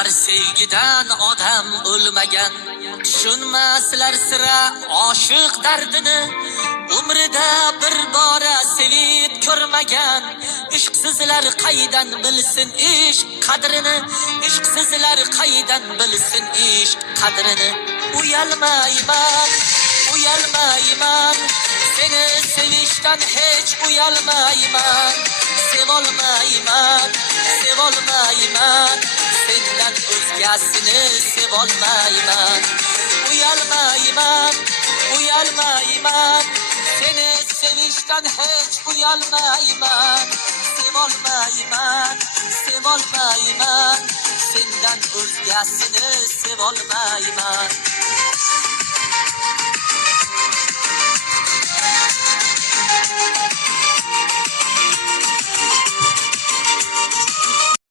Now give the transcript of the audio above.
Tushunmaslar sevgidan odam o'lmagan, tushunmaslar sira oshiq dardini, umrida bir bora sevib ko'rmagan. Ishqsizlar qaydan bilsin ishq qadrini, ishqsizlar qaydan bilsin ishq qadrini. Uyalmayman, uyalmayman, seni sevishdan hech uyalmayman. Sevolmayman, sevolmayman, sendan o'zgasini sevolmayman. Uyalmayman, uyalmayman, seni sevishdan hech uyalmayman. Sevolmayman, sevolmayman, sendan o'zgasini sevolmayman.